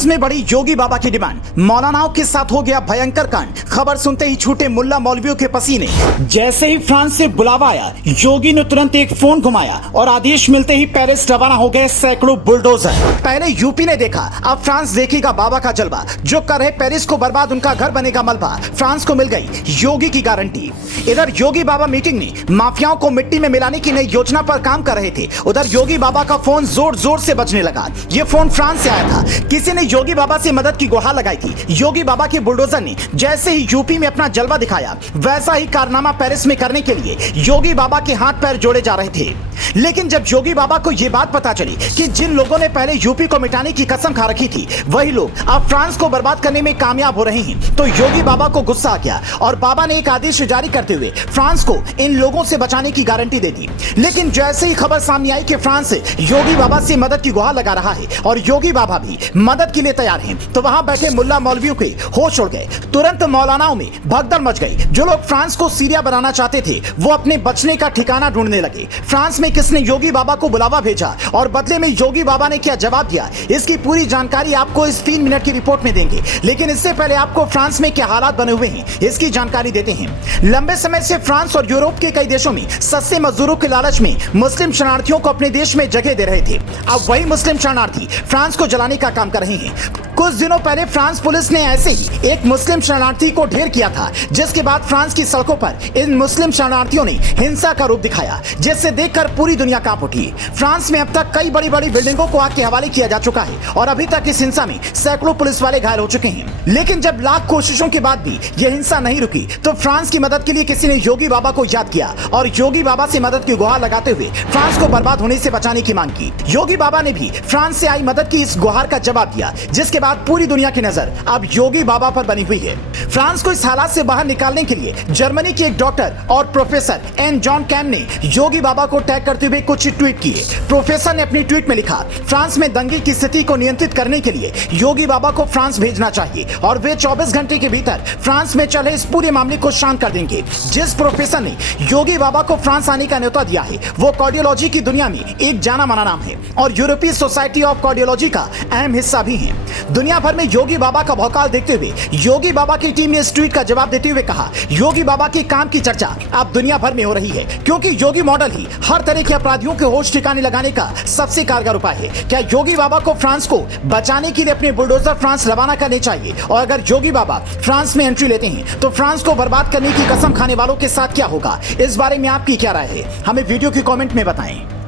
France में बड़ी योगी बाबा की डिमांड, मौलानाओं के साथ हो गया भयंकर कांड। खबर सुनते ही छूटे मुल्ला मौलवियों के पसीने। जैसे ही फ्रांस से बुलावा आया, योगी ने तुरंत एक फोन घुमाया और आदेश मिलते ही पेरिस रवाना हो गए सैकड़ों बुलडोजर। पहले यूपी ने देखा, अब फ्रांस देखेगा बाबा का जलवा। जो कर रहे पेरिस को बर्बाद, उनका घर बनेगा मलबा। फ्रांस को मिल गई योगी की गारंटी। इधर योगी बाबा मीटिंग में माफियाओं को मिट्टी में मिलाने की नई योजना पर काम कर रहे थे। उधर योगी बाबा का फोन जोर जोर से बजने लगा। ये फोन फ्रांस से आया था। किसी ने योगी बाबा से मदद की गुहार लगाई थी। योगी बाबा के बुलडोजर ने जैसे ही यूपी में अपना जलवा दिखाया, वैसा ही कारनामा पेरिस में करने के लिए योगी बाबा के हाथ पैर जोड़े जा रहे थे। लेकिन जब योगी बाबा को यह बात पता चली कि जिन लोगों ने पहले यूपी को मिटाने की कसम खा रखी थी, वही लोग अब फ्रांस को बर्बाद करने में कामयाब हो रहे हैं, तो योगी बाबा को गुस्सा आ गया और बाबा ने एक आदेश जारी करते हुए फ्रांस को इन लोगों से बचाने की गारंटी दे दी। लेकिन जैसे ही खबर सामने आई कि फ्रांस योगी बाबा से मदद की गुहार लगा रहा है और योगी बाबा भी मदद के लिए तैयार हैं, तो वहां बैठे मुल्ला मौलवियों के होश उड़ गए। तुरंत मौलानाओं में भगदड़ मच गई। जो लोग फ्रांस को सीरिया बनाना चाहते थे, वो अपने बचने का ठिकाना ढूंढने लगे। फ्रांस में किसने योगी बाबा को बुलावा भेजा और बदले में योगी बाबा ने क्या जवाब दिया, इसकी पूरी जानकारी आपको इस 3 मिनट की रिपोर्ट में देंगे। लेकिन इससे पहले आपको फ्रांस में क्या हालात बने हुए हैं, इसकी जानकारी देते हैं। लंबे समय से फ्रांस और यूरोप के कई देशों में सस्ते मजदूरों के लालच में मुस्लिम शरणार्थियों को अपने देश में जगह दे रहे थे। अब वही मुस्लिम शरणार्थी फ्रांस को जलाने का काम कर रहे हैं। कुछ दिनों पहले फ्रांस पुलिस ने ऐसे ही एक मुस्लिम शरणार्थी को ढेर किया था, जिसके बाद फ्रांस की सड़कों पर इन मुस्लिम शरणार्थियों ने हिंसा का रूप दिखाया, जिससे देखकर पूरी दुनिया कांप उठी। फ्रांस में अब तक कई बड़ी बड़ी बिल्डिंगों को आग के हवाले किया जा चुका है और अभी तक इस हिंसा में सैकड़ों पुलिस वाले घायल हो चुके हैं। लेकिन जब लाख कोशिशों के बाद भी यह हिंसा नहीं रुकी, तो फ्रांस की मदद के लिए किसी ने योगी बाबा को याद किया और योगी बाबा से मदद की गुहार लगाते हुए फ्रांस को बर्बाद होने से बचाने की मांग की। योगी बाबा ने भी फ्रांस से आई मदद की इस गुहार का जवाब दिया, जिसके बाद पूरी दुनिया की नजर अब योगी बाबा पर बनी हुई है। फ्रांस को इस हालात से बाहर निकालने के लिए जर्मनी के एक डॉक्टर और प्रोफेसर एन जॉन कैम ने योगी बाबा को टैग करते हुए कुछ ट्वीट किए। प्रोफेसर ने अपनी ट्वीट में लिखा, फ्रांस में दंगे की स्थिति को नियंत्रित करने के लिए योगी बाबा को फ्रांस भेजना चाहिए और वे 24 घंटे के भीतर फ्रांस में चले इस पूरे मामले को शांत कर देंगे। जिस प्रोफेसर ने योगी बाबा को फ्रांस आने का न्योता दिया है, वो कार्डियोलॉजी की दुनिया में एक जाना माना नाम है और यूरोपीय सोसाइटी ऑफ कार्डियोलॉजी का अहम हिस्सा भी है। दुनिया भर में योगी बाबा का भौकाल देखते हुए योगी बाबा की टीम ने इस ट्वीट का जवाब देते हुए कहा, योगी बाबा के काम की चर्चा अब दुनिया भर में हो रही है, क्योंकि योगी मॉडल ही हर तरह के अपराधियों के होश ठिकाने लगाने का सबसे कारगर उपाय है। क्या योगी बाबा को फ्रांस को बचाने के लिए अपने बुलडोजर फ्रांस रवाना करने चाहिए? और अगर योगी बाबा फ्रांस में एंट्री लेते हैं, तो फ्रांस को बर्बाद करने की कसम खाने वालों के साथ क्या होगा? इस बारे में आपकी क्या राय है? हमें वीडियो की कमेंट में बताएं।